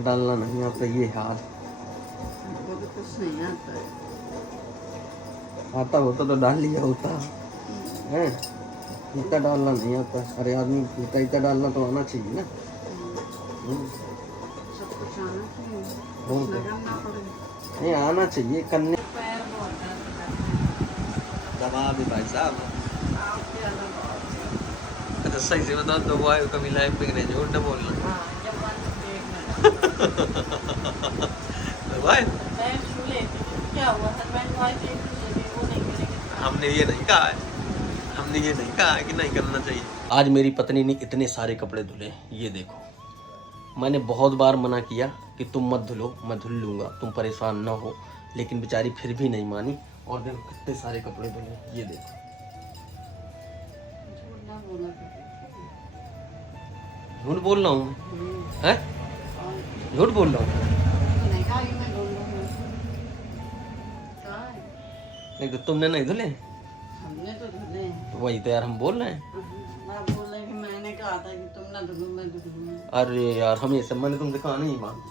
डालना नहीं आता, ये हाल। हमको तो कुछ नहीं आता है। आता होता तो डाल लिया होता है। फीता डालना नहीं आता। अरे आदमी फीता डालना तो आना चाहिए ना। सब कुछ आना चाहिए, और क्या? लगना पड़ेगा। नहीं आना चाहिए करने। पैर बहुत दर्द करते हैं। दबा भी भाई साहब। आपके अलग बहुत। अच्छा सही से बताओ, तो वो कभी लाइफ में नहीं झूठ न बोलना। हाँ, जब मन देखना। भाई मैं छू लेती हूँ, क्या हुआ? हस्बैंड वाइफ एक दूसरे की वो नहीं करेंगे। हमने ये नहीं कहा है, हमने ये नहीं कहा है कि नहीं करना चाहिए। आज मेरी पत्नी ने इतने सारे कपड़े धुले, ये देखो। मैंने बहुत बार मना किया कि तुम मत धुलो, मैं धुल लूँगा, तुम परेशान ना हो, लेकिन बेचारी फिर भी नहीं मानी। और देखो कितने सारे कपड़े धुले, ये देखो। झूठ ना बोला करो। झूठ बोल रहा हूँ है? और झूठ बोल रहा हूँ? नहीं कहा कि मैं बोल रहा हूँ। कहा है? नहीं तो तुमने नहीं धुले, हमने तो धुले हैं। तो वही तो यार हम बोल रहे हैं। ना बोले कि मैंने कहा था कि तुम ना धुलो, मैं धुलूंगा। अरे यार हमेशा मैंने तुम दिखा नहीं मान,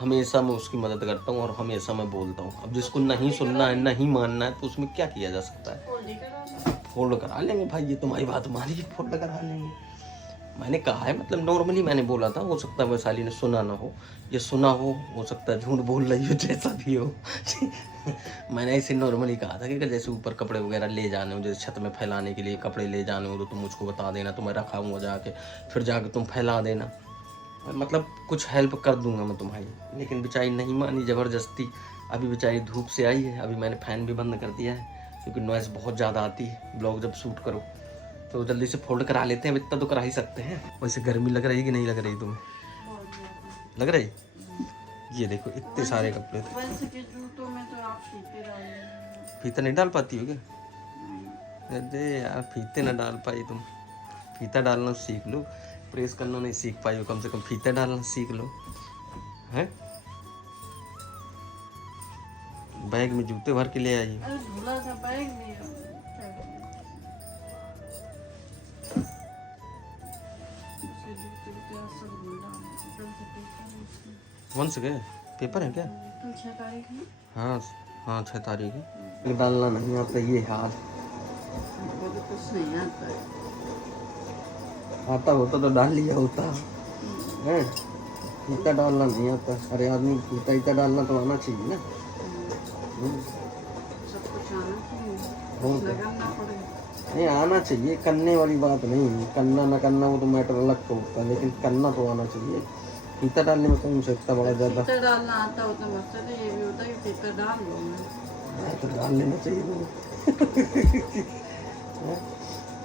हमेशा मैं उसकी मदद करता हूँ और हमेशा मैं बोलता हूँ। अब जिसको नहीं सुनना है, नहीं मानना है, तो उसमें क्या किया जा सकता है? फोल्ड ही करा लो। फोल्ड करा लेंगे भाई, ये तुम्हारी बात मानी, फोल्ड करा लेंगे। मैंने कहा है, मतलब नॉर्मली मैंने बोला था। हो सकता है वैशाली ने सुना ना हो, ये सुना हो सकता है झूठ बोल रही हो, जैसा भी हो। मैंने ऐसे नॉर्मली कहा था कि जैसे ऊपर कपड़े वगैरह ले जाने हो, जैसे छत में फैलाने के लिए कपड़े ले जाने हो, तो तुम मुझको बता देना, तो मैं रखा हुआ जाके, फिर जाके तुम फैला देना, मतलब कुछ हेल्प कर दूंगा मैं तुम्हारी। लेकिन बेचारी नहीं मानी, ज़बरदस्ती। अभी बेचारी धूप से आई है, अभी मैंने फ़ैन भी बंद कर दिया है क्योंकि नॉइज़ बहुत ज़्यादा आती है ब्लॉग जब शूट करो, तो जल्दी से फोल्ड करा लेते हैं। इतना तो करा ही सकते हैं। वैसे गर्मी लग रही कि नहीं लग रही तुम्हें? लग रही? ये देखो इतने सारे कपड़े थे। वैसे के जूतों में तो आप फीते डालेंगे। फीता नहीं डाल पाती हो क्या? अरे यार फीते ना डाल पाई तुम, फीता डालना सीख लो। प्रेस करना नहीं सीख पाई हो, कम से कम फीता डालना सीख लो। हैं? बैग में जूते भर के ले आई। अरे धुला सा बैग भी है। उसके जूते के सब धुला है। कल से पेपर है उसका। वन से गए पेपर है क्या? कल 6 तारीख है। हाँ हाँ 6 तारीख है। डालना नहीं आता, ये हाल। हमको तो कुछ नहीं आता है। आता होता तो डाल लिया होता है। फीता डालना नहीं आता। अरे आदमी फीता डालना तो आना चाहिए ना। सब कुछ आना चाहिए, और क्या? लगना पड़ेगा। नहीं आना चाहिए, करने वाली बात नहीं। करना ना करना वो तो मैटर अलग तो होता है, लेकिन करना तो आना चाहिए। फीता डालने में कौन सा इतना बड़ा ज़्यादा? फीता डालना आता होता मकसद है ये भी होता है कि फीता डाल लो। मैं तो डाल लेना चाहिए तुम्हें।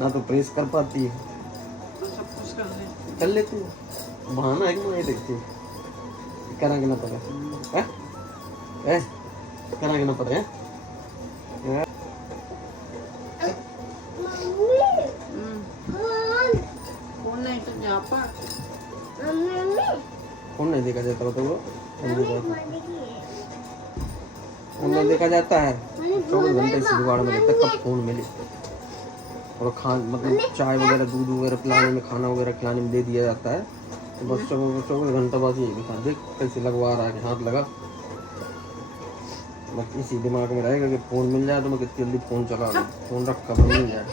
ना तो प्रेस कर पाती है। तो सब कुछ कर लेती हो, बहाना है कि मैं ये देखती हूँ। करा के ना पड़े है, करा के ना पड़े हैं? फोन नहीं तो जा पर फोन नहीं देखा जाता तो वो फोन नहीं देखा जाता है। 24 घंटे इस जुगाड़ में रहता है, कब फोन मिले। और मतलब चाय वगैरह दूध वगैरह पिलाने में, खाना वगैरह खिलाने में दे दिया जाता है, तो बस 24 घंटा बाद यही बता देख कैसे लगवा रहा है, हाथ लगा। बस इसी दिमाग में रहेगा कि फ़ोन मिल जाए तो मैं कितनी जल्दी फ़ोन चला लूँ, फ़ोन रख कर मिल जाए।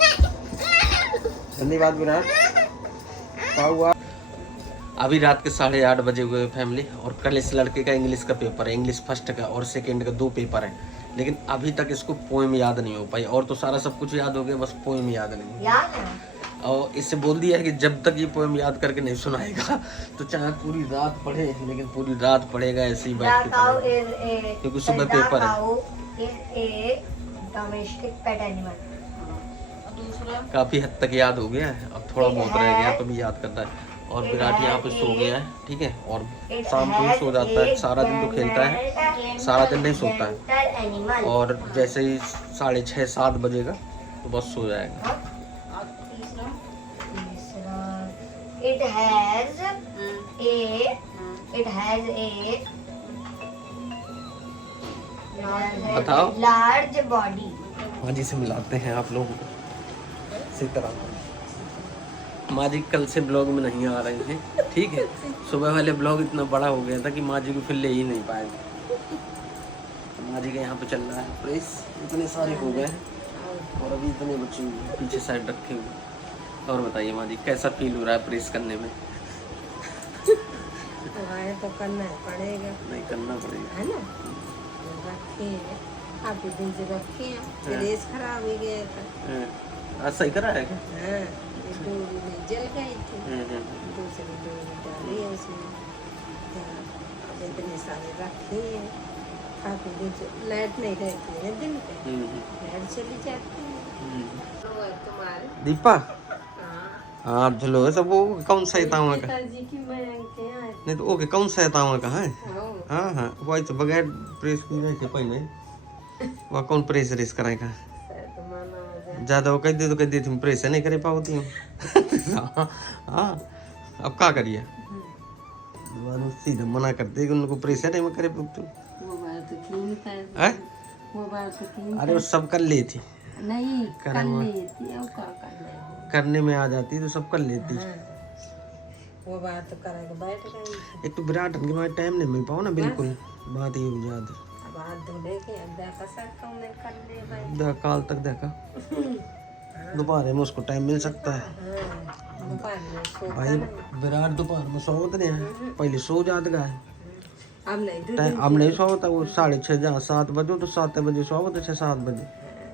जल्दी बात विराट क्या हुआ? अभी रात के 8:30 बजे हुए फैमिली, और कल इस लड़के का इंग्लिश का पेपर है, इंग्लिश फर्स्ट का और सेकंड का 2 पेपर है। लेकिन अभी तक इसको पोएम याद नहीं हो पाई, और तो सारा सब कुछ याद हो गया, बस पोएम याद नहीं है। और इससे बोल दिया है कि जब तक ये पोएम याद करके नहीं सुनाएगा तो चाहे पूरी रात पढ़े, लेकिन पूरी रात पढ़ेगा ऐसे ही बैठ के, क्योंकि सुबह पेपर है। दूसरा काफ़ी हद तक याद हो गया है, अब थोड़ा बहुत रह गया तो भी याद करता है। और विराट यहाँ पे सो गया है, ठीक है, और शाम को ही सो जाता है, सारा दिन तो खेलता है, सारा दिन नहीं सोता है। और जैसे ही 6:30-7 बजेगा तो बस सो जाएगा। बताओ। Large body. हाँ जी से मिलाते हैं आप लोगों को इसी तरह। माँ जी कल से ब्लॉग में नहीं आ रही हैं, ठीक है। सुबह वाले ब्लॉग इतना बड़ा हो गया था कि माँ जी को फिर ले ही नहीं पाएंगे। तो माँ जी का यहाँ पे चल रहा है प्रेस, इतने सारे हो गए हैं और अभी इतने बच्चे पीछे साइड रखे हुए। और बताइए माँ जी कैसा फील हो रहा है प्रेस करने में? तो करना पड़ेगा, नहीं करना पड़ेगा है ना। रखे हैं काफी दिन से रखे हैं, प्रेस खराब हो गया था। आज सही करा है क्या? हाँ, एक डोरी में जल गई थी, दूसरी डोरी डाली है उसमें। अब इतने सारे रखे हैं काफी दिन से। लाइट नहीं रहती है दिन पे, लाइट चली जाती है। वो है तुम्हारे दीपा, हाँ हाँ धुलो सब वो कौन सा तावा का? पिताजी की मयंक के यहाँ नहीं तो ओके कौन सा तावा का है? हाँ। हाँ हाँ वही तो बगैर प्रेस की नहीं थे पहले। वह कौन प्रेस रेस कराएगा? तो माना हो जाए। ज्यादा वो कह दे तो कह देती हूँ प्रेस नहीं करे पाती हूँ। हाँ अब क्या करिए, सीधे मना करते कि उनको प्रेस नहीं मैं करे पाती हूँ। वो बात तो कीमत है, हैं? वो बात तो कीमत अरे वो सब कर लेती, नहीं कर करवा। लेती है, क्या करना है। करने में आ जाती तो सब कर लेती। हाँ, वो बात तो करके बैठ गई। एक तो विराट के बाद टाइम नहीं मिल पाओ ना, बिल्कुल बात ये हो जाती। अब हाथ धुले के अब देखा सकता हूँ मैं कर ले भाई। देखा काल तक देखा, दोपहर में उसको टाइम मिल सकता है। हाँ, दोपहर में सोता भाई नहीं। विराट दोपहर में सोता नहीं है, पहले सो जाता है। अब नहीं दो टाइम अब नहीं सोता वो 6:30 जहाँ 7 बजे तो 7 बजे सो तो 6-7 बजे।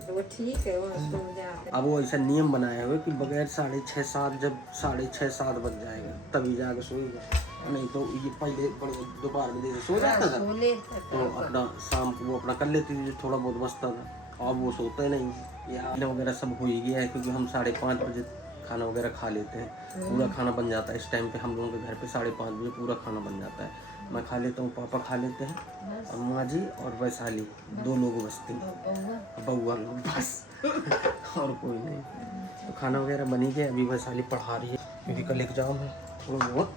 तो वो ठीक है, वो सो जाते। अब वो ऐसा नियम बनाया हुआ कि बगैर 6:30-7 जब 6:30-7 बज जाएगा तभी जाकर सोएगा, नहीं तो ये पहले दोपहर में जैसे सो जाता था सो लेता तो अपना शाम को वो अपना कर लेती थी, थोड़ा बहुत बचता था। अब वो सोते ही नहीं। यहाँ वगैरह सब हो ही गया है क्योंकि हम 5:30 बजे खाना वगैरह खा लेते हैं, पूरा खाना बन जाता है। इस टाइम पे हम लोगों के घर पे 5:30 बजे पूरा खाना बन जाता है। मैं खा लेता हूँ, पापा खा लेते हैं, अम्मा जी और वैशाली 2 लोग बचते हैं, बउआ लोग बस। और कोई नहीं। तो खाना वगैरह बनी गया, अभी वैशाली पढ़ा रही है क्योंकि कल एग्जाम है थोड़ा बहुत।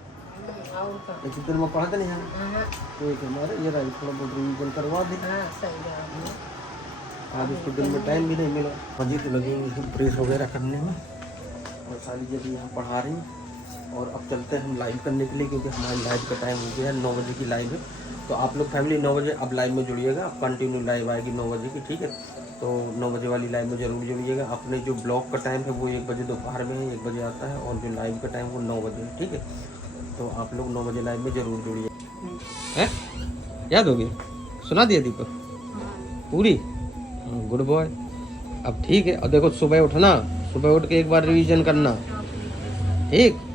और का एक दिन में पढ़ा नहीं है तो एक हमारे ये रही थोड़ा बहुत रिविजन करवा दी। हाँ सही बात है। आज उसको दिन में टाइम भी नहीं मिला। मजे तो लगेंगे प्रेस वगैरह करने में। और साली जी भी यहाँ पढ़ा रही हैं। और अब चलते हैं हम लाइव करने के लिए क्योंकि हमारी लाइव का टाइम हो गया है, 9 बजे की लाइव है। तो आप लोग फैमिली 9 बजे अब लाइव में जुड़िएगा, अब कंटिन्यू लाइव आएगी 9 बजे की, ठीक है। तो 9 बजे वाली लाइव में ज़रूर जुड़िएगा। अपने जो ब्लॉग का टाइम है वो 1 बजे दोपहर में 1 बजे आता है और जो लाइव का टाइम वो 9 बजे है, ठीक है। तो आप लोग 9 बजे लाइव में ज़रूर जुड़िए। है याद होगी? सुना दिया दीपक पूरी? Good boy. अब ठीक है। और देखो सुबह उठना, सुबह उठ के एक बार रिवीजन करना, ठीक,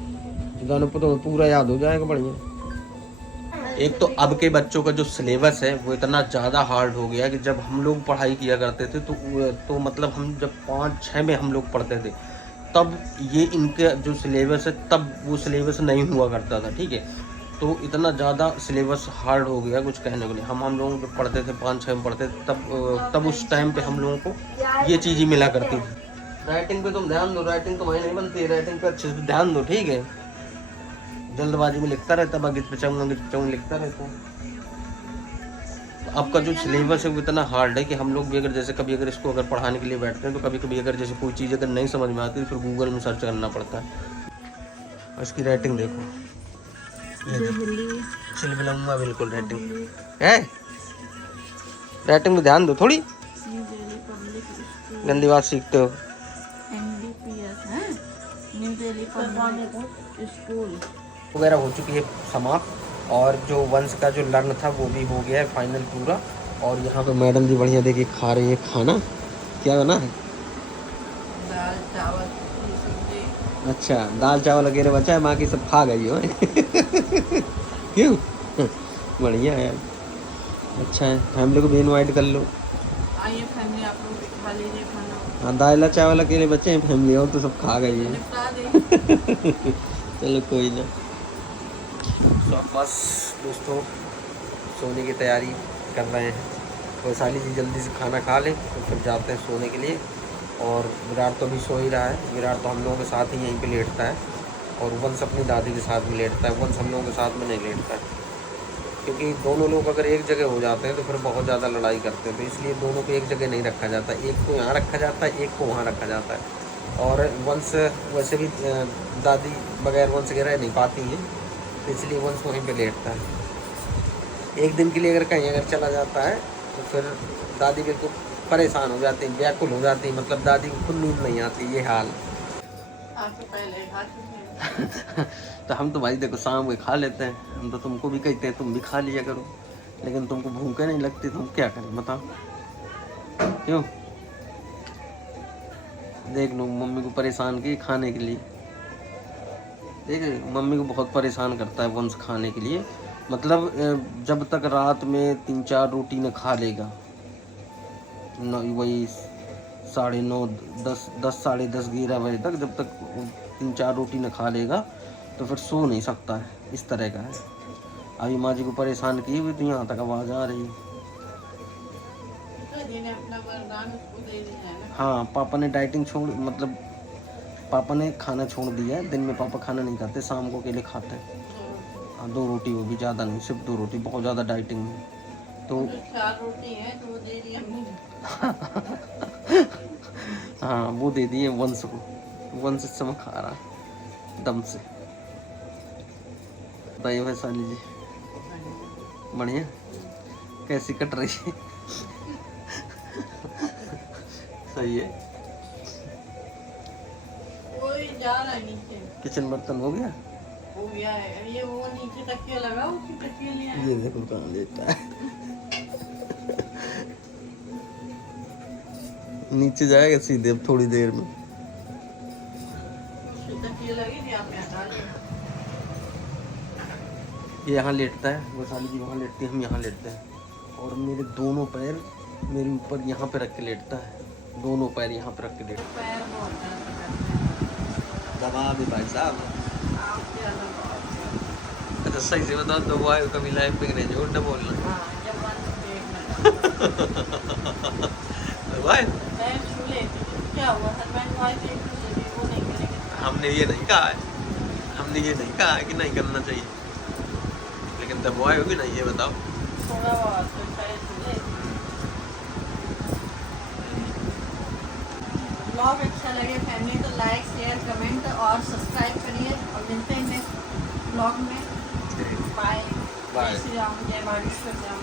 दोनों को तो पूरा याद हो जाएगा बढ़िया। एक तो अब के बच्चों का जो सिलेबस है वो इतना ज़्यादा हार्ड हो गया कि जब हम लोग पढ़ाई किया करते थे तो मतलब हम जब 5-6 में हम लोग पढ़ते थे तब ये इनके जो सिलेबस है तब वो सिलेबस नहीं हुआ करता था, ठीक है। तो इतना ज़्यादा सिलेबस हार्ड हो गया कुछ कहने को नहीं। हम लोग जब पढ़ते थे 5-6 में पढ़ते थे तब उस टाइम पे हम लोगों को ये चीज़ ही मिला करती थी। राइटिंग पे तुम ध्यान दो, राइटिंग तुम्हारी नहीं बनती है, राइटिंग पे अच्छे से ध्यान दो, ठीक है। जल्दबाजी में लिखता रहता, बागित पे लिखता रहता। तो आपका जो सिलेबस है वो इतना हार्ड है कि हम लोग भी अगर जैसे कभी अगर इसको अगर पढ़ाने के लिए बैठते हैं तो कभी कभी अगर जैसे कोई चीज़ अगर नहीं समझ में आती तो फिर गूगल में सर्च करना पड़ता है। और इसकी राइटिंग देखो, चिलबिलम्मा बिल्कुल राइटिंग है। राइटिंग में ध्यान दो थोड़ी, गंदी बात सीखते हो। स्कूल वगैरह हो चुकी है समाप्त और जो वंश का जो लर्न था वो भी हो गया है फाइनल पूरा। और यहाँ पे मैडम जी बढ़िया देखिए खा रही है खाना। क्या बना है? दाल चावल सब्जी। अच्छा दाल चावल वगैरह बचा है, माँ की सब खा गई हो। क्यों? बढ़िया है, अच्छा है। फैमिली को भी इनवाइट कर लो। आइए फैमिली, आप लोग भी खा लीजिए खाना। हाँ दाल चावल अकेले बच्चे हैं, फैमिली और तो सब खा गई है। निपटा दें। चलो कोई ना। तो बस दोस्तों सोने की तैयारी कर रहे हैं। वैशाली जी जल्दी से खाना खा लें तो फिर जाते हैं सोने के लिए। और विराट तो अभी सो ही रहा है। विराट तो हम लोगों के साथ ही यहीं पे लेटता है और वंश अपनी दादी के साथ में लेटता है। वंश हम लोगों के साथ में नहीं लेटता है क्योंकि दोनों लोग अगर एक जगह हो जाते हैं तो फिर बहुत ज़्यादा लड़ाई करते हैं। तो इसलिए दोनों को एक जगह नहीं रखा जाता, एक को यहाँ रखा जाता है, एक को वहाँ रखा जाता है। और वंश वैसे भी दादी बगैर वंश के रह नहीं पाती है, तो इसलिए वंश वहीं पे लेटता है। एक दिन के लिए अगर कहीं अगर चला जाता है तो फिर दादी बिल्कुल परेशान हो जाती है, व्याकुल हो जाती है, मतलब दादी को खुद नींद नहीं आती, ये हाल। आपको पहले खा चुके हैं। तो हम तो भाई देखो शाम को खा लेते हैं, हम तो तुमको भी कहते हैं तुम भी खा लिया करो, लेकिन तुमको भूख नहीं लगती, तुम क्या करें बताओ, क्यों? देख लो मम्मी को परेशान की खाने के लिए, देख मम्मी को बहुत परेशान करता है वंश खाने के लिए, मतलब जब तक रात में 3-4 रोटी न खा लेगा, वही 9:30 10 साढ़े 10 11 बजे तक जब तक 3-4 रोटी न खा लेगा तो फिर सो नहीं सकता है, इस तरह का है। अभी माँ जी को परेशान की हुई तो यहाँ तक आवाज़ आ रही है। हाँ पापा ने डाइटिंग छोड़, मतलब पापा ने खाना छोड़ दिया है, दिन में पापा खाना नहीं खाते, शाम को अकेले खाते हैं। हाँ 2 रोटी, वो भी ज़्यादा नहीं, सिर्फ 2 रोटी, बहुत ज़्यादा डाइटिंग में तो 4 रोटी है तो वो दे दिया हमने। हाँ वो दे दिए वंश को, वंश इस समय खा रहा दम से। बताइए भाई साली जी, बढ़िया कैसी कट रही है? सही है। कोई जा रहा है नीचे, किचन बर्तन हो गया? हो गया है। ये वो नीचे तकिया लगा, उसकी तकिया लिया है। ये देखो कहाँ लेटा है। नीचे जाएगा सीधे अब थोड़ी देर में। उसकी तकिया लगी थी, आपने हटा लिया। ये यहाँ लेटता है, वो साली जी वहाँ लेटती है, हम यहाँ लेटते हैं, और मेरे दोनों पैर मेरे ऊपर यहाँ पे रख के लेटता है, दोनों पैर यहाँ पे रख के लेटता पैर बहुत दर्द करते हैं। है। दबा भी भाई साहब। आपके अलग बहुत है। अच्छा सही से बताओ, दबाए कभी लाइफ में नहीं, झूठ न बोलना। हाँ, जब मन देखना। दबाए मैं छू लेती थी, क्या हुआ? हस्बैंड वाइफ एक दूसरे की वो नहीं करेंगे। हमने ये नहीं कहा है, हमने ये नहीं कहा है कि नहीं करना चाहिए, लेकिन दबाए होगी नहीं, ये बताओ। थोड़ा बहुत तो शायद छू लेती। ब्लॉग अच्छा लगे फैमिली तो लाइक शेयर कमेंट और सब्सक्राइब करिए, और मिलते हैं नेक्स्ट ब्लॉग में। बाय। बाय। जय श्री राम, जय बागेश्वर धाम।